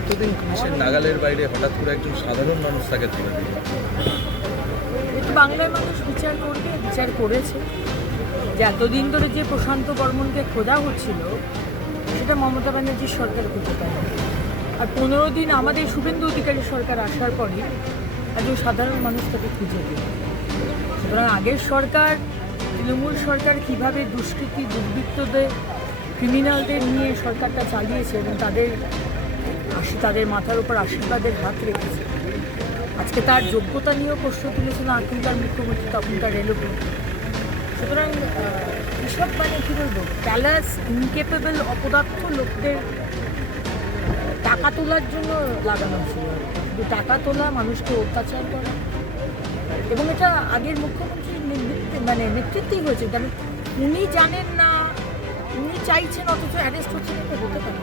এতদিন পুলিশের নাগালের বাইরে হঠাৎ করে একজন সাধারণ মানুষ তাকে ধরে দিল। একটু বাংলায় মানুষ বিচার করবে, বিচার করেছে যে এতদিন ধরে যে প্রশান্ত বর্মনকে খোঁজা হচ্ছিল সেটা মমতা ব্যানার্জির সরকার খুঁজে পায়। আর 15 দিন আমাদের শুভেন্দু অধিকারী সরকার আসার পরই একজন সাধারণ মানুষ তাকে খুঁজে দিল। সুতরাং আগের সরকার, তৃণমূল সরকার কীভাবে দুষ্কৃতী দুর্বৃত্তদের, ক্রিমিনালদের নিয়ে সরকারটা চালিয়েছে এবং তাদের মাথার উপর আশীর্বাদের হাত রেখেছে, আজকে তার যোগ্যতা নিয়েও প্রশ্ন তুলেছিল এখনকার মুখ্যমন্ত্রী, তখনকার রেলওয়ে। সুতরাং এসব মানে কী বলবো, ক্যালাস ইনকেপেবল অপদার্থ লোকদের টাকা তোলার জন্য লাগানো ছিল। কিন্তু টাকা তোলা, মানুষকে অত্যাচার করা, এবং এটা আগের মুখ্যমন্ত্রীর নেতৃত্বেই হয়েছে। কারণ উনি জানেন না, উনি চাইছেন, অথচ অ্যারেস্ট হচ্ছেন, এটা হতে পারে।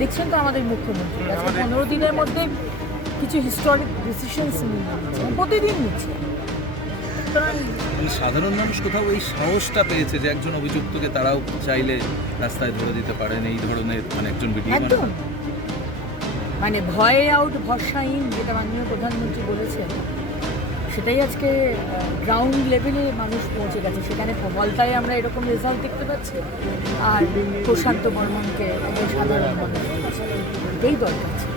দেখছেন তো আমাদের মুখ্যমন্ত্রী আজকে 15 দিনের মধ্যে কিছু হিস্টোরিক ডিসিশনস নিচ্ছে, প্রতিদিন নিচ্ছে। সুতরাং সাধারণ মানুষ কোথাও এই সাহসটা পেয়েছে যে একজন অভিযুক্তকে তারাও চাইলে রাস্তায় ধরে দিতে পারেন, এই ধরনের একজন ভিডিও একদম ভয়ে আউট ভরসাহীন, যেটা মাননীয় প্রধানমন্ত্রী বলেছেন, সেটাই আজকে গ্রাউন্ড লেভেলে মানুষ পৌঁছে গেছে। সেখানে ফলতায় আমরা এরকম রেজাল্ট দেখতে পাচ্ছি, আর প্রশান্ত বর্মনকে একজন সাধারণ মানুষ, এটাই দরকার আছে।